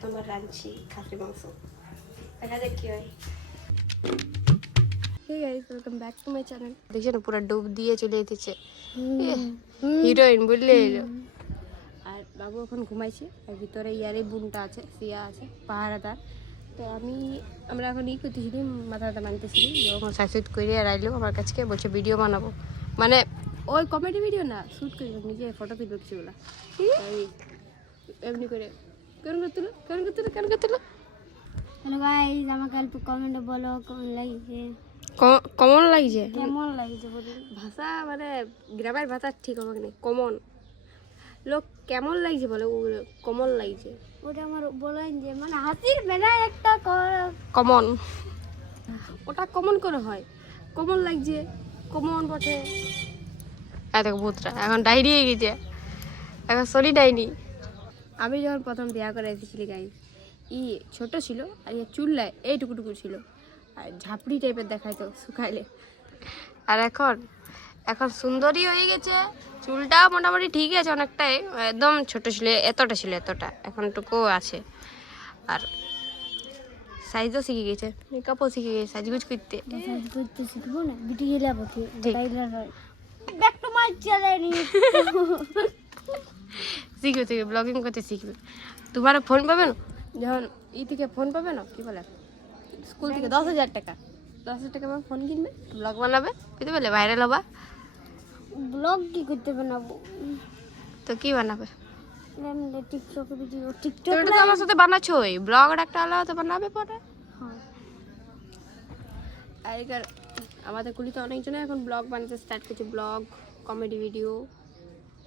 প্রথমবার রাঁধছি খাসির মাংস, দেখা যাক কি হয়। Hey guys, welcome back to my channel. দেখছেন পুরো ডুব দিয়ে চলে যেতেছে, হিরোইন বুঝলে। আর বাবু এখন ঘুমাইছে, আর ভিতরে ইয়ারে বোনটা আছে, সিয়া আছে পাহারাদার। তো আমরা এখন করতেছিলি, মাথাটা বানতেছিলি, যখন সাকসেস করে আর আইলো আমার কাছে বলছে ভিডিও বানাবো, মানে ওই কমেডি ভিডিও না, শ্যুট করি নিজে, ফটো তুলবো কিছুগুলা, এমনি করে কেন করতেলো। হ্যালো গাইস, আমাকে অল্প কমেন্টে বলো কেমন লাগছে। কমন লাগছে, কেমন লাগছে বলি, ভাষা মানে গ্রামের ভাষা ঠিক হবে না, কমন লোক কেমন লাগছে বলে, কমন লাগছে, ওটা আমার বলেন যে মানে হাসির বেলায় একটা কমন, ওটা কমন করে হয়, কমন লাগছে, কমন বটে। এত ভূতরা এখন ডাইরি হয়ে গেছে, এখন সরি ডাইনি। আমি যখন প্রথম বিয়া করে এসেছিলি গাইস, ছোট ছিল আর চুল্লায় এইটুকুটুকু ছিল, আর ঝাপড়ি টাইপের দেখাইতো শুকাইলে। আর এখন সুন্দরী হয়ে গেছে, চুলটা মোটামুটি ঠিক আছে অনেকটাই, একদম ছোট ছিল, এতটা এখন টুকু আছে। আর সাইজও শিখে গেছে, মেকআপও শিখে গেছে, সাজগুজ করতে শিখবো না, বিটি গেলে বলছি ব্যাক টু মাই চ্যানেল। শিখবে ব্লগিং করতে শিখবে। তোমার ফোন পাবে না, যখন থেকে ফোন পাবে না, কি বলে স্কুল থেকে 10,000 টাকা আমার ফোন কিনবে, ব্লগ বানাবে, বুঝতে পারলে, ভাইরাল হবা। ব্লগ কি করতে বানাবো, তো কি বানাবে? টিকটক ভিডিও, টিকটক তো আমার সাথে বানাচ্ছোই, ব্লগ একটা আলাদা বানাবে পরে। আর আমাদের কুলিতে অনেকজনে এখন ব্লগ বানাতে স্টার্ট করছে, ব্লগ, কমেডি ভিডিও,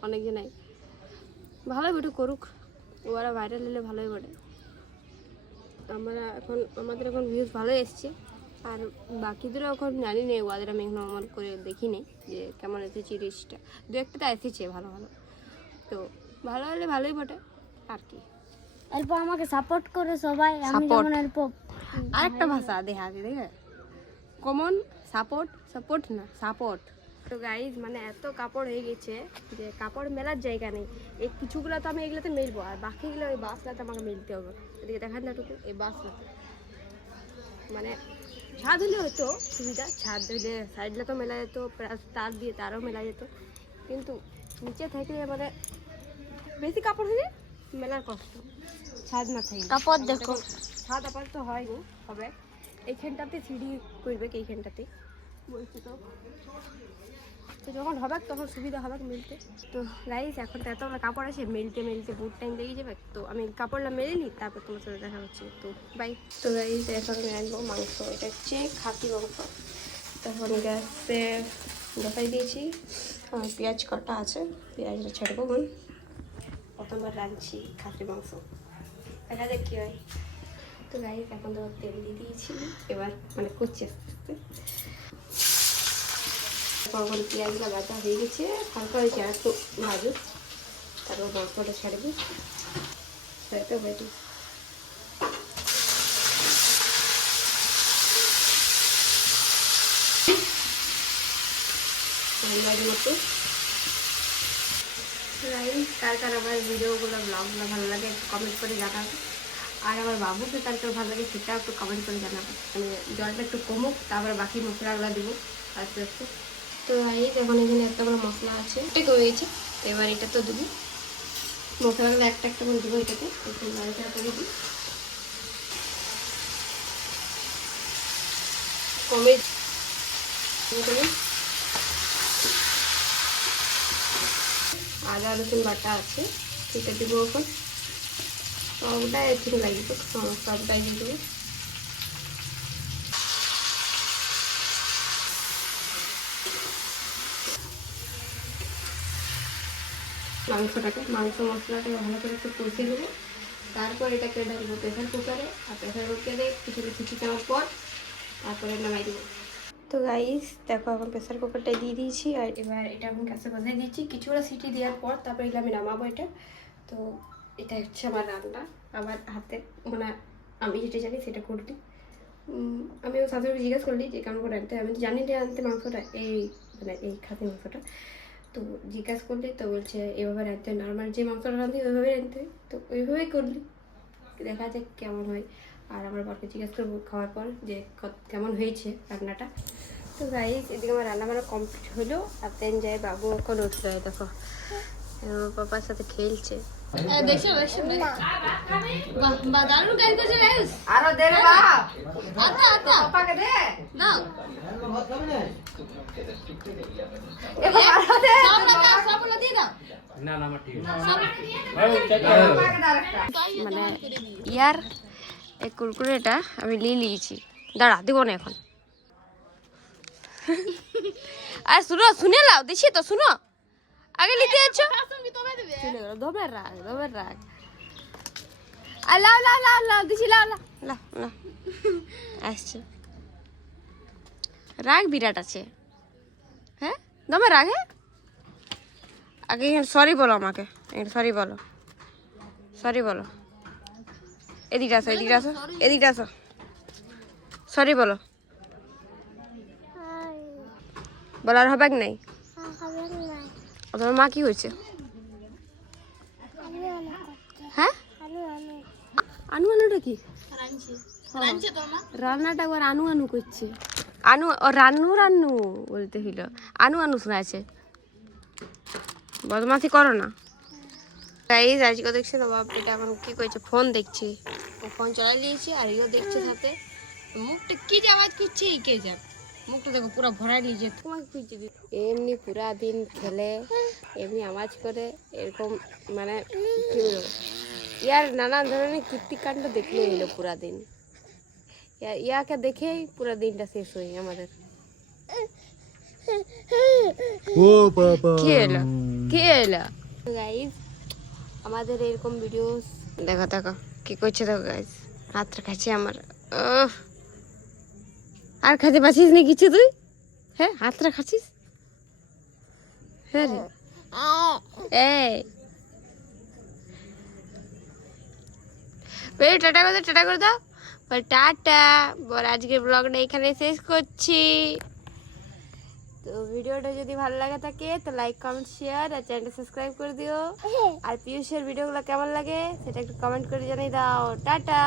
অনেকজনাই ভালোই ভিডিও করুক, ওরা ভাইরাল হলে ভালোই বটে। আমাদের এখন ভিউজ ভালোই এসছে, আর বাকিদেরও এখন জানি নেই, ওদের আমি এখন আমার করে দেখি নেই যে কেমন এসেছে, রিচটা দু একটা এসেছে ভালো, তো ভালো হলে ভালোই বটে। আর কি অল্প আমাকে সাপোর্ট করে সবাই, আমি যেমন অল্প আরেকটা ভাষা দেখে কমন, সাপোর্ট না সাপোর্ট। তো গাইজ মানে এত কাপড় হয়ে গেছে যে কাপড় মেলার জায়গা নেই, এই কিছুগুলো তো আমি এগুলোতে মেলবো, আর বাকিগুলো ওই বাসলাতে আমাকে মেলতে হবে। এদিকে দেখান না টুকু, এই বাসলাতে মানে ছাদ হলে হয়তো সুবিধা, ছাদ হলে সাইডলে তো মেলা যেত, তার দিয়ে তারও মেলা যেত, কিন্তু নিচে থেকে মানে বেশি কাপড় হলে মেলার কষ্ট, ছাদ না থাকে কাপড় দেখো, ছাদ আপাতত হয়নি, হবে এইখানটাতে সিঁড়ি করবে, এইখানটাতে বলছি তো যখন হবে তখন সুবিধা হবে মিলতে। তো গাইস এখন তো এতগুলো কাপড় আছে, মেলতে বহুত টাইম লেগে যাবে, তো আমি কাপড়টা মেলে নিই, তারপর তোমার সাথে দেখা হচ্ছে। তো বাই। তো গাইস এখন আমি আনবো মাংস, এটা হচ্ছে খাসি মাংস। তখন গ্যাসে বসাই দিয়েছি, পেঁয়াজ কাটা আছে, পেঁয়াজটা ছাড়বো। প্রথমবার রাঁধছি খাসি মাংস, দেখা যাক কী হয়। তো গাইস এখন তো তেল দিয়ে দিয়েছি, এবার মানে করছি আস্তে আস্তে। এখন পেঁয়াজটা ভাজা হয়ে গেছে, হালকা হয়েছে, আর একটু ভাজুক, তারপর মাংসটা ছাড়বে, সেটা হয়েছে। মতো কার আমার ভিডিওগুলো ব্লগগুলো ভালো লাগে একটু কমেন্ট করে জানাবে, আর আমার বাবুকে কার ভালো লাগে সেটা একটু কমেন্ট করে জানাবে। মানে জলটা একটু কমুক, তারপরে বাকি মশলাগুলো দেবো আস্তে আস্তে। তো এই এখন এখানে এত বড় মশলা আছে, এটা কমে গেছে, এবার এটা তো দেবো, মশলাগুলো একটা করে দেবো এটাতে, নাড়াচাড়া করে দিই। কমে আদা রসুন বাটা আছে, সেটা দেবো এখন, সবটা ঠিক লাগবে, সবটাই দিয়ে দেবো। মাংস মশলাটাকে ভালো করে একটু কষে দেবো, তারপর এটাকে ঢালবো প্রেসার কুকারে, আর প্রেসার কুকারে কিছুটা সিটি দেওয়ার পর তারপরে নামাই দেবো। তো গাইস দেখো এখন প্রেসার কুকারটা দিয়ে দিয়েছি, আর এবার এটা আমি কাছে বসাই দিয়েছি, কিছুটা সিটি দেওয়ার পর তারপরে আমি নামাবো এটা। তো এটা হচ্ছে আমার রান্না, আমার হাতে মানে আমি যেটা জানি সেটা করলি। আমি ও শাশুড়ি জিজ্ঞেস করলি যে কেমন করে আনতে, আমি তো জানি না আনতে মাংসটা, এই মানে এই খাসি মাংসটা। তো জিজ্ঞাসা করলি তো বলছে এভাবে রাঁধতে হয়, নর্মাল যে মাংসটা রাঁধি ওইভাবে রাঁধতে হয়, তো ওইভাবেই করলি, দেখা যাক কেমন হয়। আর আমার বরকে জিজ্ঞেস করবো খাওয়ার পর যে কেমন হয়েছে রান্নাটা। তো গাইস এদিকে আমার রান্না বান্না কমপ্লিট হলো, আর দেন যাই বাবু এখন উঠলো, দেখো ওর পাপার সাথে খেলছে। আরো দে পাপাকে দে নাও। মানে ইয়ার এই কুরকুরেটা আমি নিয়ে নিয়েছি, দাঁড়া দিব না এখন। আর শুনো, শুনে লাও দিছি তো, শুনো আগে নিতে যাচ্ছ, দমের রাগ, দমের রাগ। আর লাও লাও লাও লাও দিছি, লাও লাও লাও লাও আসছে। রাগ বিরাট আছে, হ্যাঁ দমের রাগ। হ্যাঁ আগে সরি বলো আমাকে, সরি বলো, সরি বলো। এদিকে আসো, এদিকে আসো, এদিকে আসো, সরি বলো। বলার হবে নাই? তোমার মা কি হয়েছে? হ্যাঁ আনু, আনুটা কি রান্নাটা একবার আনু আনু করছে। আনু ও রান্নু রান্নু বলতে হইল, আনু আনু শোনাচ্ছে। বদমাসি করো না। তাই আজকে দেখছি তো বাপ এটা এখন কি করছে, ফোন দেখছি, ও ফোন চালাই দিয়েছি আর ইও দেখছে সাথে। মুখটা কি যে আওয়াজ করছে, কে যাব মুখটা দেখো পুরো ভরাই নিয়েছে। তোমাকে খুঁজছি এমনি পুরা দিন খেলে, এমনি আওয়াজ করে, এরকম মানে কি বলবো, ইয়ার নানা ধরনের কীর্তিকাণ্ড দেখলে এলো পুরা দিন। ইয়াকে দেখেই পুরা দিনটা শেষ হই আমাদের। ও বাবা কি এলো, কি এলো গাইস, আমাদের এরকম ভিডিও দেখো, দেখো কি করছে দেখো গাইস, হাতটা খাচ্ছে আমার। আর খেতে পাচ্ছিস না কিছু তুই? হ্যাঁ হাতটা খাচ্ছিস? হ্যাঁ রে এই টাটা করে দাও, টাটা করে দাও, টাটা বল। আজকের ব্লগটা এখানে শেষ করছি। তো ভিডিওটা যদি ভালো লাগে থাকে তো লাইক কমেন্ট শেয়ার আর চ্যানেলটা সাবস্ক্রাইব করে দিও। আর পিয়ুষের ভিডিওগুলো কেমন লাগে সেটা একটু কমেন্ট করে জানিয়ে দাও। টাটা।